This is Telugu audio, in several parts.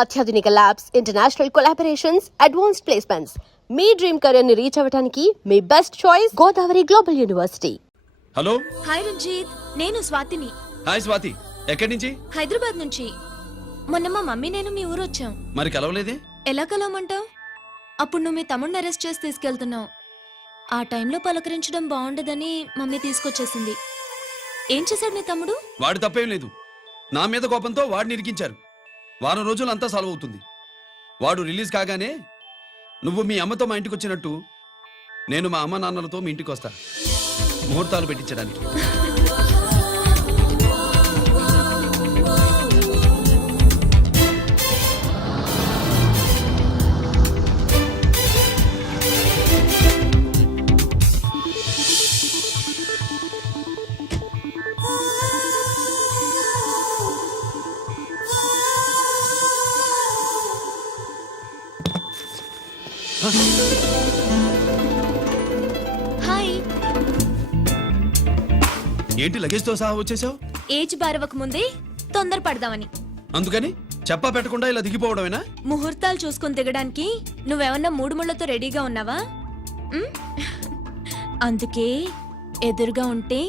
అత్యాధునిక labs, international collaborations, advanced placements. మీ డ్రీమ్ కెరీర్ ని రీచ్ అవ్వడానికి మీ best choice Godavari global university. Hello. Hi Ranjith, నేను స్వాతిని. హాయ్ స్వాతి, ఎక్కడి నుంచి? హైదరాబాద్ నుంచి. మొన్న మా మమ్మీ నేను మీ ఊరు వచ్చాం. మరి కలవలేదే? ఎలా కలవమంటావు? అప్పుడు నువ్వు మీ తమ్ముడిని అరెస్ట్ చేసి తీసుకెళ్తున్నావు. ఆ టైంలో పలకరించడం బాగుండదని మమ్మీ తీసుకొచ్చేసింది. ఏం చేశాడు నీ తమ్ముడు? వాడి తప్పేం లేదు. నా మీద కోపంతో వాడిని ఇరికించారు. వారం రోజులు అంతా సాల్వ్ అవుతుంది. వాడు రిలీజ్ కాగానే నువ్వు మీ అమ్మతో మా ఇంటికి వచ్చినట్టు నేను మా అమ్మ నాన్నలతో మీ ఇంటికి వస్తా, ముహూర్తాలు పెట్టించడానికి. హాయ్. ఏంటి లగేజ్తో సహా వచ్చేసావు? ఏజ్ బారవక ముందే తొందర పడదామని. అందుకని చెప్పా పెట్టకుండా ఇలా దిగిపోవడమేనా? ముహూర్తాలు చూసుకుని దిగడానికి నువ్వేమన్నా మూడు ముళ్ళతో రెడీగా ఉన్నావా? ఉమ్? అందుకే ఎదురుగా ఉంటే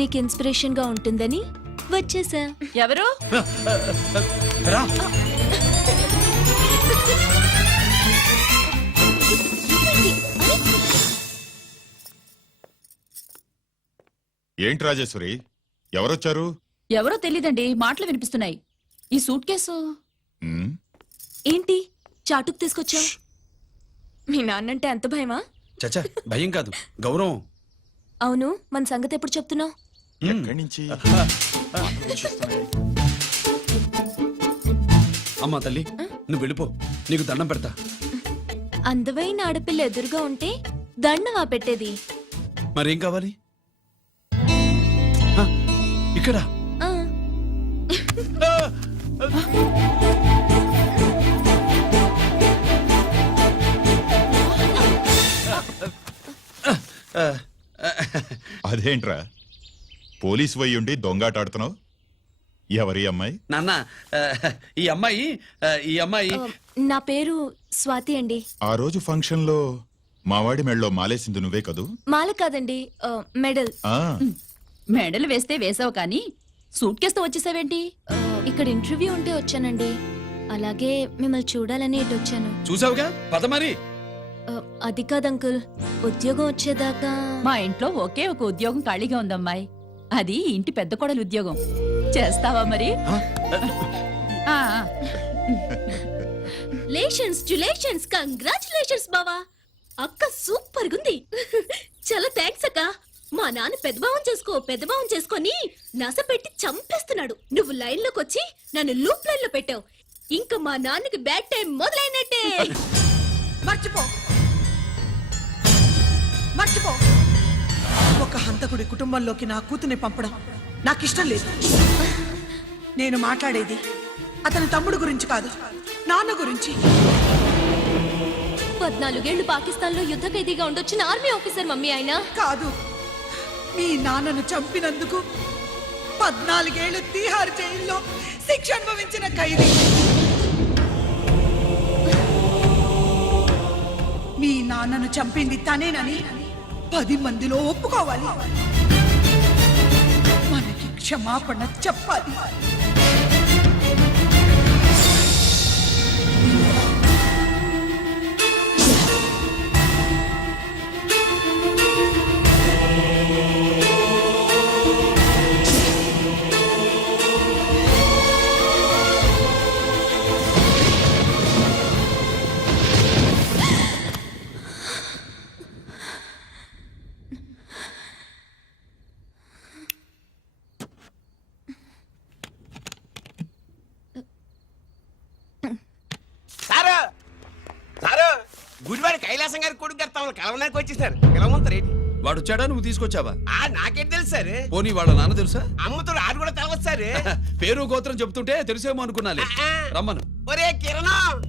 నీకు ఇన్స్పిరేషన్ గా ఉంటుందని వచ్చేసా. ఎవరు? రా. ఏంటి రాజేశ్వరి, ఎవరొచ్చారు? ఎవరో తెలీదండి, మాటలు వినిపిస్తున్నాయి. ఈ సూట్ కేసు ఉమ్, ఏంటి చాటుకు తీసుకొచ్చావు? మీ నాన్నంటే ఎంత భయమా? చచ్చా, భయం కాదు, గౌరవం. అవును, మన సంగతి ఎప్పుడు చెప్తున్నావు? ఎక్కడి నుంచి? అమ్మా తల్లి, నువ్వు వెళ్ళిపో, నీకు దండం పెడతా. అందమైన ఆడపిల్ల ఎదురుగా ఉంటే దండవా పెట్టేది? మరేం కావాలి? ఆ, ఇక్కడ ఆ, అదేంట్రా, పోలీసు వయ్యుండి దొంగాటాడుతున్నావు? ఎవరి అమ్మాయి? నాన్న, ఈ అమ్మాయి నా పేరు స్వాతి అండి. ఆ రోజు ఫంక్షన్ లో మావాడి మెళ్ళలో మాలేసింది నువ్వే కదూ? మాల కాదండి, మెడల్. ఆ, మెడలు వేస్తే వేసావు కానీ సూట్ కేసుతో వచ్చేసావేంటి? ఇక్కడ ఇంటర్వ్యూ ఉంటే వచ్చానండి. అలాగే మిమ్మల్ని చూడాలని ఇటు వచ్చాను. చూసావుగా, పద మరి. అది కాదు అంకుల్, ఉద్యోగం వచ్చేదాకా. మా ఇంట్లో ఒకే ఒక ఉద్యోగం ఖాళీగా ఉందమ్మాయి, అది ఇంటి పెద్ద కోడలు ఉద్యోగం. చేస్తావా మరి? ఆ, లేషన్స్ కంగ్రాచులేషన్స్ బావా. అక్క సూపర్ గుంది. చాలా థ్యాంక్స్ అక్క. మా నాన్న పెద్దభావం చేసుకొని నస పెట్టి చంపేస్తున్నాడు. నువ్వు లైన్ లోకి వచ్చి నన్ను లూప్ లైన్ లో పెట్టావు. ఇంకా మా నాన్నకి బ్యాడ్ టైం మొదలైనట్టే. మర్చిపో. ఒక హంతకుడి కుటుంబంలోకి నా కూతుర్ని పంపడం నాకిష్టం లేదు. నేను మాట్లాడేది అతని తమ్ముడు గురించి కాదు, నాన్న గురించి. 14 ఏళ్లు పాకిస్తాన్ లో యుద్ధ ఖైదీగా ఉండొచ్చిన ఆర్మీ ఆఫీసర్ మమ్మీ ఆయన. కాదు, మీ నాన్నను చంపినందుకు 14 ఏళ్లు తీహార్ జైల్లో శిక్ష అనుభవించిన ఖైదీ. మీ నాన్నను చంపింది తనేనని 10 మందిలో ఒప్పుకోవాలి. మనకి క్షమాపణ చెప్పాలి. గుడివాడి కైలాసం గారి కొడుకు గారు తమను కలవడానికి వచ్చేసారు. పిలవమంటారేంటి? వాడు వచ్చాడా, నువ్వు తీసుకొచ్చావా? నాకేం తెలుసు సార్. పోనీ వాళ్ళ నాన్న తెలుసా? అమ్మతో ఆడు కూడా తెలవచ్చు సార్. పేరు గోత్రం చెప్తుంటే తెలిసేమో అనుకున్నాలే. రమ్మను. ఒరే కిరణం,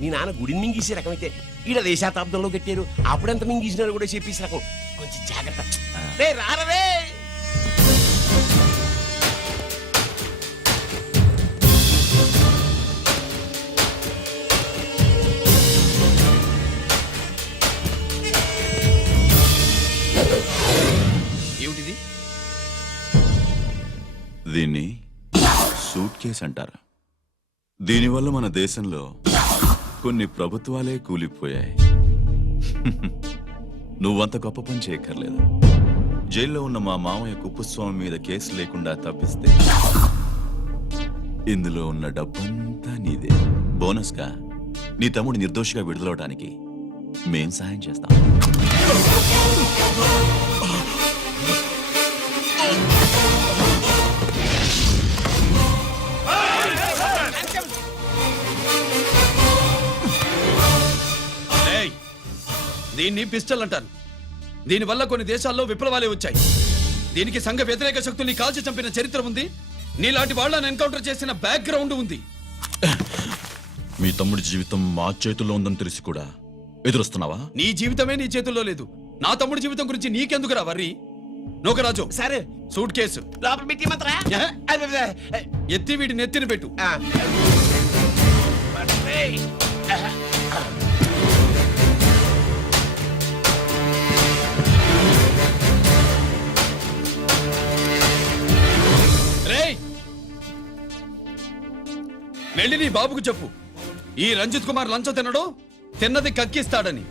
నీ నాన్న గుడిని మింగేసే రకమైతే ఈడ దేశాతాబ్దంలో కట్టారు. అప్పుడెంత మింగేసినారు కూడా చెప్పేసి రకం. కొంచెం జాగ్రత్త. రే రారవే. దీన్ని సూట్ కేస్ అంటారు. దీనివల్ల మన దేశంలో కొన్ని ప్రభుత్వాలే కూలిపోయాయి. నువ్వంత గొప్ప పని చేయక్కర్లేదు. జైల్లో ఉన్న మా మామయ్య కుప్పస్వామి మీద కేసు లేకుండా తప్పిస్తే ఇందులో ఉన్న డబ్బంతా నీదే. బోనస్గా నీ తమ్ముడు నిర్దోషిగా విడుదలవడానికి మేం సహాయం చేస్తాం. ఏయ్, దీన్ని పిస్టల్ అంటారు. దీనివల్ల కొన్ని దేశాల్లో విప్లవాలే వచ్చాయి. దీనికి సంఘ వ్యతిరేక శక్తుల్ని కాల్చి చంపిన చరిత్ర ఉంది. నీలాంటి వాళ్ళని ఎన్కౌంటర్ చేసిన బ్యాక్గ్రౌండ్ ఉంది. మీ తమ్ముడి జీవితం మా చేతుల్లో ఉందని తెలిసి కూడా ఎదురొస్తున్నావా? నీ జీవితమే నీ చేతుల్లో లేదు. నా తమ్ముడి జీవితం గురించి నీకెందుకురా వర్రి? నోకరాజు, సరే సూట్ కేసు లోపల పెట్టి మాత్రా ఎత్తి వీడి నెత్తిన పెట్టు. రేయ్, వెళ్ళి నీ బాబుకు చెప్పు, ఈ రంజిత్ కుమార్ లంచం తినడు, తిన్నది కక్కిస్తాడని.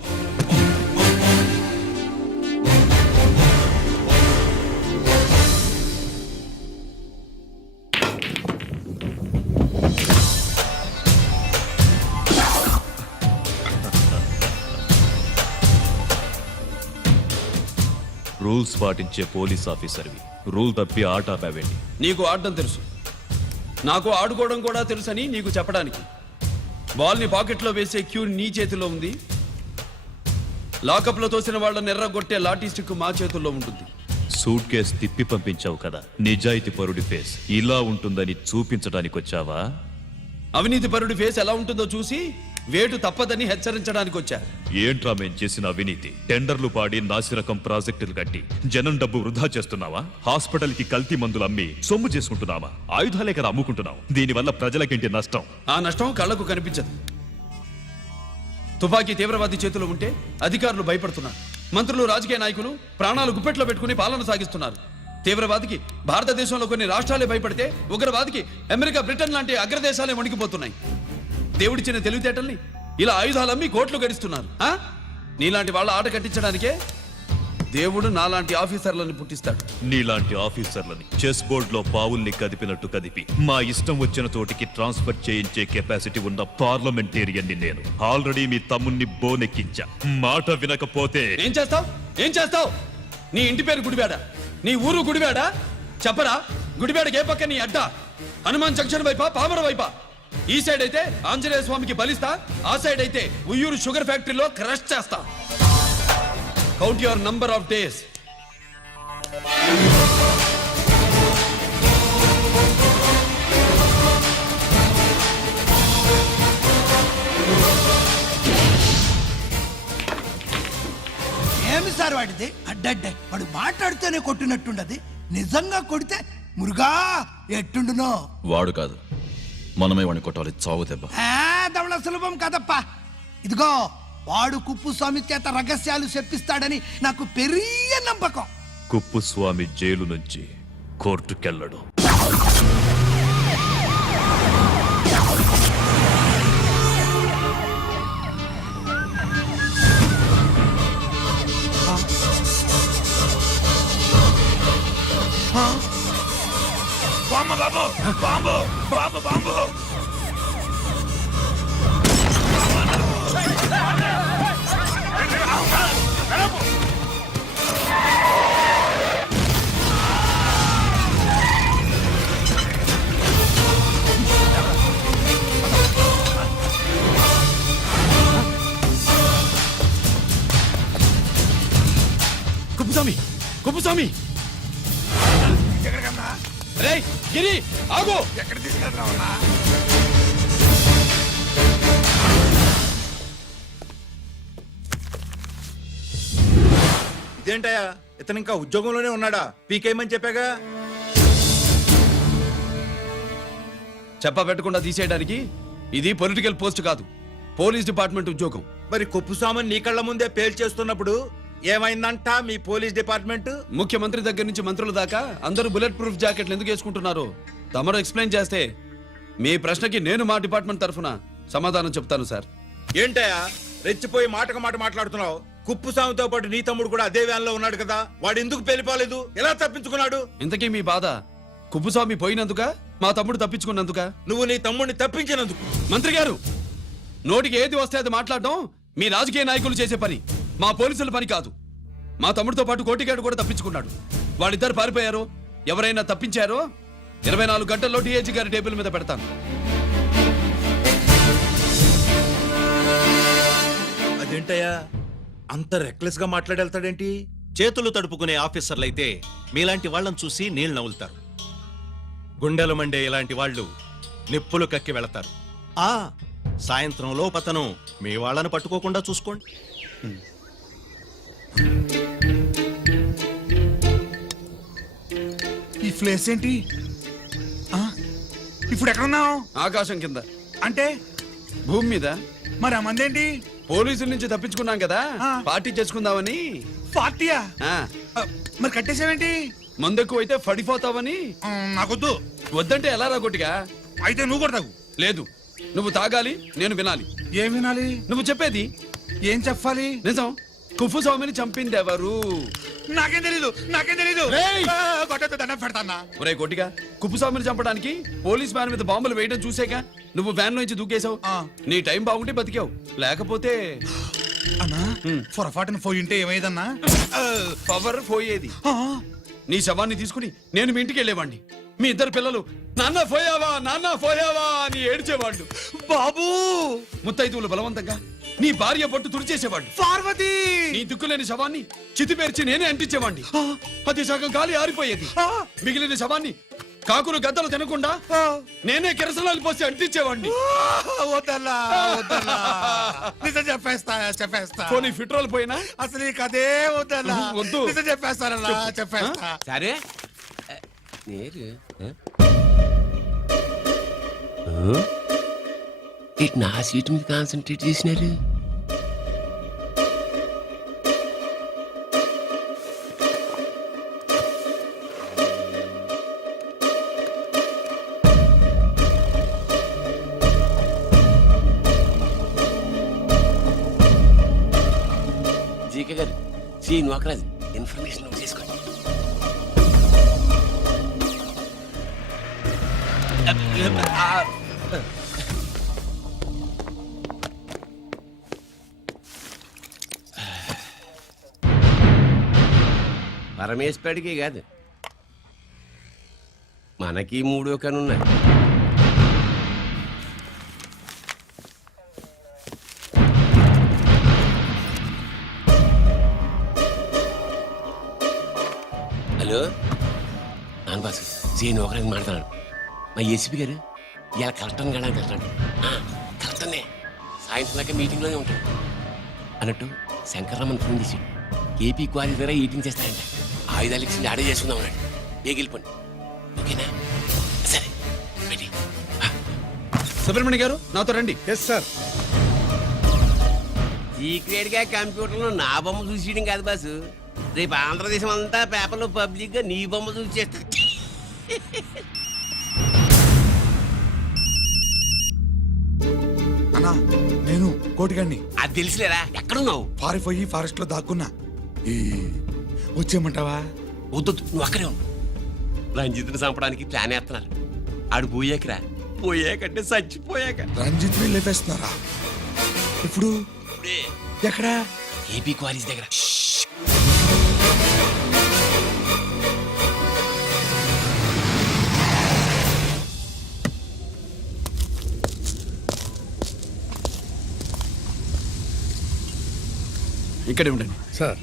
రూల్స్ పాటించే పోలీస్ ఆఫీసర్వి, రూల్ తప్పి ఆట ఆపావేంటి? నీకు ఆడడం తెలుసు, నాకు ఆడుకోవడం కూడా తెలుసని నీకు చెప్పడానికి. బాల్ని పాకెట్లో వేసే క్యూ నీ చేతిలో ఉంది. లాకప్లో తోసిన వాళ్ళని ఎర్రగొట్టే లాఠీ స్టిక్ మా చేతుల్లో ఉంటుంది. సూట్ కేస్ తిప్పి పంపించావు కదా, నిజాయితీ పరుడి ఫేస్ ఇలా ఉంటుందని చూపించడానికి వచ్చావా? అవినీతి పరుడి ఫేస్ ఎలా ఉంటుందో చూసి వేటు తప్పదని హెచ్చరించడానికి వచ్చా. ఏంట్రా మేం చేసిన అవినీతి? టెండర్లు పాడి నాసిరకం ప్రాజెక్టులు కట్టి జనం డబ్బు వృధా చేస్తున్నావా? హాస్పిటల్ కి కల్తీ మందులు అమ్మి సొమ్ము చేసుకుంటున్నావా? ఆయుధాలే కదా అమ్ముకుంటున్నావు. దీనివల్ల ప్రజలకేంటి నష్టం? ఆ నష్టం కళ్లకు కనిపించదు. తుపాకీ తీవ్రవాది చేతిలో ఉంటే అధికారులు భయపడుతున్నారు. మంత్రులు, రాజకీయ నాయకులు ప్రాణాలు గుప్పెట్లో పెట్టుకుని పాలన సాగిస్తున్నారు. తీవ్రవాదికి భారతదేశంలో కొన్ని రాష్ట్రాలే భయపడితే, ఉగ్రవాదికి అమెరికా, బ్రిటన్ లాంటి అగ్రదేశాలే వణికిపోతున్నాయి. దేవుడిచ్చిన తెలివితేటల్ని ఇలా ఆయుధాలమ్మి కోట్లు గడిస్తున్నారు. నీలాంటి వాళ్ళ ఆట కట్టించడానికే దేవుడు నాలాంటి ఆఫీసర్లను పుట్టిస్తాడు. నీలాంటి ఆఫీసర్లని చెస్ బోర్డ్ లో పావుల్ని కదిపినట్టు కదిపి మా ఇష్టం వచ్చిన చోటికి ట్రాన్స్ఫర్ చేయించే కెపాసిటీ ఉన్న పార్లమెంటేరియన్ని నేను. ఆల్రెడీ మీ తమ్ముణ్ణి బోనెక్కించా. మాట వినకపోతే ఏం చేస్తావు? ఏం చేస్తావు? నీ ఇంటి పేరు గుడివాడ, నీ ఊరు గుడివాడ. చెప్పరా, గుడివాడకి ఏ పక్క నీ అడ్డ? హనుమాన్ జంక్షన్ వైపా, పామర వైపా? ఈ సైడ్ అయితే ఆంజనేయ స్వామికి బలిస్తా, ఆ సైడ్ అయితే ఉయ్యూరు షుగర్ ఫ్యాక్టరీలో క్రష్ చేస్తా. Count your number of days. ఏమి సార్ వాడిది? అడ్డడ్డే వాడు మాట్లాడితేనే కొట్టినట్టుండది. నిజంగా కొడితే మురుగా ఎట్టుండునో. వాడు కాదు, మనమే వాడిని కొట్టాలి. చావు దెబ్బ. దవళ సులభం కదప్పా. ఇదిగో వాడు కుప్పుస్వామి చేత రహస్యాలు చెప్పిస్తాడని నాకు పెరియ నమ్మకం. కుప్పుస్వామి జైలు నుంచి కోర్టుకెళ్ళడు. కుప్పుస్వామి, కుప్పుస్వామి! రేయ్ గిరి, ఆగు! ఎక్కడ తీసుకెళ్తావన్నా? ఇదేంటయ్యా, ఇతను ఇంకా ఉద్యోగంలోనే ఉన్నాడా? పీకేయమని చెప్పాగా. చెప్ప పెట్టకుండా తీసేయడానికి ఇది పొలిటికల్ పోస్ట్ కాదు, పోలీస్ డిపార్ట్మెంట్ ఉద్యోగం. మరి కుప్పుస్వామిని నీ కళ్ళ ముందే పేల్చేస్తున్నప్పుడు ఏమైందంట మీ పోలీస్ డిపార్ట్మెంట్? ముఖ్యమంత్రి దగ్గర నుంచి మంత్రుల దాకా అందరూ బుల్లెట్ ప్రూఫ్ జాకెట్లు ఎందుకు వేసుకుంటున్నారు తమరు ఎక్స్ప్లెయిన్ చేస్తే మీ ప్రశ్నకి నేను మా డిపార్ట్మెంట్ తరఫున సమాధానం చెప్తాను సార్. ఏంటయ్యా రెచ్చిపోయి మాటకు మాట మాట్లాడుతున్నావు? కుప్పుస్వామితో పాటు నీ తమ్ముడు కూడా అదే వ్యాన్ లో ఉన్నాడు కదా, వాడు ఎందుకు పెళ్లిపోలేదు? ఎలా తప్పించుకున్నాడు? ఇంతకీ మీ బాధ కుప్పుస్వామి పోయినందుక మా తమ్ముడు తప్పించుకున్నందుక? నువ్వు నీ తమ్ముడిని తప్పించినందుకు. మంత్రి గారు, నోటికి ఏది వస్తే అది మాట్లాడడం మీ రాజకీయ నాయకులు చేసే పని, మా పోలీసుల పని కాదు. మా తమ్ముడితో పాటు కోటిగాడు కూడా తప్పించుకున్నాడు. వాళ్ళిద్దరు పారిపోయారు. ఎవరైనా తప్పించారో 24 గంటల్లో డిఐజీ గారి టేబుల్ మీద పెడతాను. అదేంటయ్యా అంత రెక్లెస్ గా మాట్లాడేళ్తాడేంటి? చేతులు తడుపుకునే ఆఫీసర్లైతే మీలాంటి వాళ్ళని చూసి నీళ్ళు నవ్వులుతారు. గుండెలు మండే ఇలాంటి వాళ్ళు నిప్పులు కక్కి వెళతారు. సాయంత్రం లోపతను మీ వాళ్ళను పట్టుకోకుండా చూసుకోండి. ఈ ప్లేస్ ఏంటి? ఇప్పుడు ఎక్కడున్నావు? ఆకాశం కింద. అంటే భూమి మీద. మరి ఆ మందేంటి? పోలీసుల నుంచి తప్పించుకున్నాం కదా, పార్టీ చేసుకుందామని. పార్టీయా? ఆ, మరి కట్టేసావేంటి? మందెక్కువ అయితే పడిపోతావని. నాకొద్దు. వద్దంటే ఎలా రాగొట్టిగా? అయితే నువ్వు కూడా తాగు. లేదు, నువ్వు తాగాలి, నేను వినాలి. ఏం వినాలి? నువ్వు చెప్పేది. ఏం చెప్పాలి? నిజం. కుప్పుస్వామిని చంపింది ఎవరు? నాకేం తెలీదు, నాకేం తెలీదు. రేయ్! కొట్టొద్దు, దండం పెడతాన్నా. ఒరే కొట్టిగా, కుప్పుస్వామిని చంపడానికి పోలీస్ వ్యాన్ మీద బాంబులు వేయడం చూసాక నువ్వు వ్యాన్ నుంచి దూకేశావు. నీ టైం బాగుంటే బతికావు, లేకపోతే అన్నా పొరపాటున పోయి ఉంటే ఏమైందన్నా? పవర్ పోయేది. నీ శవాన్ని తీసుకుని నేను మీ ఇంటికి వెళ్ళేవాడిని. మీ ఇద్దరు పిల్లలు నాన్న పోయావా, నాన్న పోయావా అని ఏడ్చేవాళ్ళు. బాబు ముత్తైదువులు బలవంతంగా నీ భార్య పట్టు తుడిచేసేవాళ్ళు. పార్వతి నీ దిక్కులేని శవాన్ని చితిపేర్చి నేనే అంటించేవాడిని. అది సగం గాలి ఆరిపోయేది. మిగిలిన శవాన్ని కాకులు గద్దలు తినకుండా నేనే కిరసనాలు పోసి అంటించేవాడిని. వద్దన్నా, వద్దన్నా. నిజం చెప్పేస్తా, చెప్పేస్తా. పోనీ ఫిట్రోల్ పోయినా అసలు ఈ కథే వద్దన్నా. వద్దు. నిజం చెప్పేస్తానన్నా, చెప్పేస్తా. సరే నేరు నా సీట్ మీద కాన్సన్ట్రేట్ చేసినారు. జీకే గారు, శ్రీ నోకరాజు ఇన్ఫర్మేషన్ నోట్ చేసుకోండి. పరమేశ్వరుడికి కాదు, మనకి 3 కనున్నాయి. హలో నాన్న బాసు, సీన్ ఒకరికి మాట్లాడు. మా ఏసీపీ గారు ఇలా కలెక్టర్ని కాడానికి వెళ్తాడు. కలెక్టర్నే సాయంత్రం మీటింగ్లోనే ఉంటాడు అన్నట్టు శంకర్రామన్ ఫోన్ చేసి ఏపీ క్వారీ ద్వారా ఈటింగ్ చేస్తారంట. ఆయుధాలు ఇచ్చింది ఆడే చేసుకుందాం అన్నాడు. ఏగిలిపోండి, ఓకేనా? సరే రెడీ. సుబ్రహ్మణ్య గారు నాతో రండి. Yes sir. సీక్రెట్ గా కంప్యూటర్లో నా బొమ్మ చూసేయడం కాదు బాసు, రేపు ఆంధ్రదేశం అంతా పేపర్లో పబ్లిక్ గా నీ బొమ్మ చూసి చేస్తా. అన్నా నేను కోటిగాడిని. అది తెలిసిలేరా? ఎక్కడున్నావు? పారిపోయి ఫారెస్ట్ లో దాక్కున్నా. వచ్చేయమంటావా? వద్దు, నువ్వు అక్కడే ఉన్నావు. రంజిత్ని చంపడానికి ప్లాన్ వేస్తున్నారు. ఆడు పోయాకరా, పోయాకంటే చచ్చిపోయాక. రంజిత్ లేపేస్తున్నారా? ఇప్పుడు ఎక్కడా? ఏపీ క్వారీస్ దగ్గర. ఇక్కడే ఉండండి సార్.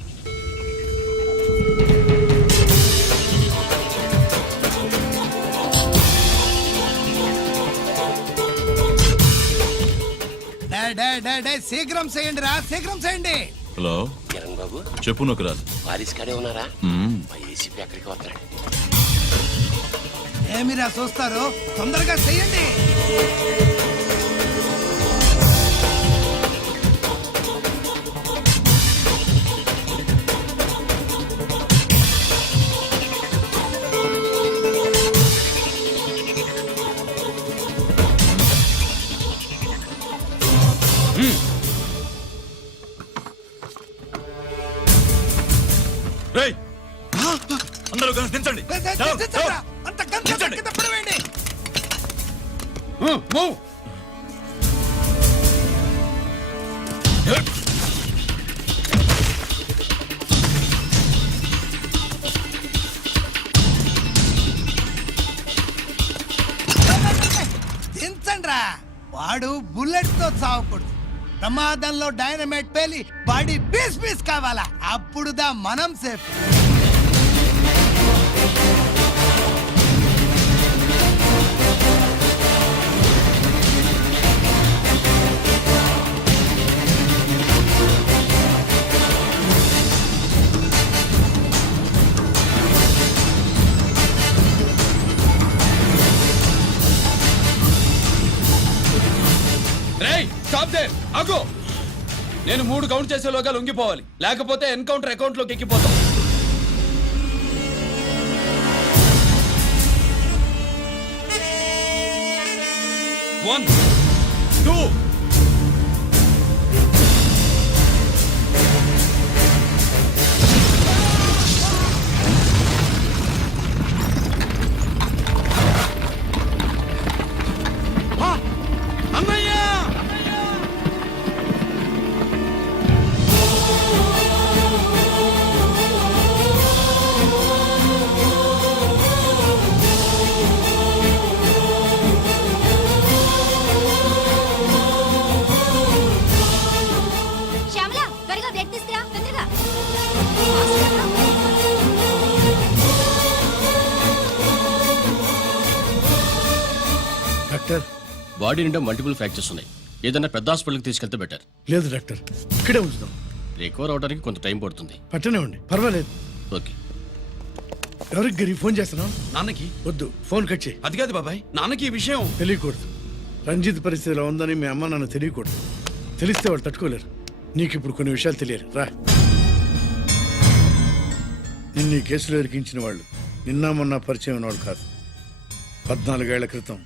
శీఘ్రం చేయండి రా, శీఘ్రం చేయండి. హలో కిరణ్ బాబు, చెప్పు నోకరాజు. క్వారీస్ కాడే ఉన్నారా? మా ఏసీపీ ఎక్కడికి వస్తున్నాడు. ఏమిరా చూస్తారు, తొందరగా చెయ్యండి. రేయ్, అందరూ కలిసి దించండి. అంత గంట కింద పడవేయండి. మూవ్. దించండ్రా. వాడు బుల్లెట్ తో చావకూడదు. ప్రమాదంలో డైనమైట్ పేలి బాడీ పీస్ పీస్ కావాలా, అప్పుడుదా మనం సేఫ్. రేయ్, స్టాప్ దేర్. ఆగు. నేను 3 కౌంట్ చేసేలోగా లొంగిపోవాలి, లేకపోతే ఎన్కౌంటర్ అకౌంట్ లోకి ఎక్కిపోతాం. 1 2 అన్నయ్య. శ్యామల త్వరగా బ్లడ్ తీసుకురా తొందరగా. డాక్టర్, బాడీ నిండా మల్టిపుల్ ఫ్రాక్చర్స్ ఉన్నాయి. ఏదైనా పెద్ద హాస్పిటల్కి తీసుకెళ్తే బెటర్. లేదు డాక్టర్, ఇక్కడే ఉంచుదాం. రికవర్ అవడానికి కొంత టైం పడుతుంది. పట్టనే ఉండి పర్వాలేదు. ఓకే. ఎవరికి గిరి ఫోన్ చేస్తున్నావు? నాన్నకి. వద్దు, ఫోన్ కట్ చేయి. అది కాదు బాబాయ్, నాన్నకి ఈ విషయం తెలియకూడదు. రంజిత్ పరిస్థితిలో ఉందని మీ అమ్మ నాన్న తెలియకూడదు. తెలిస్తే వాళ్ళు తట్టుకోలేరు. నీకు ఇప్పుడు కొన్ని విషయాలు తెలియాలి. రా. నిన్ను ఈ కేసులో ఇరికించిన వాళ్ళు నిన్న మొన్న పరిచయం ఉన్నవాళ్ళు కాదు. 14 ఏళ్ల క్రితం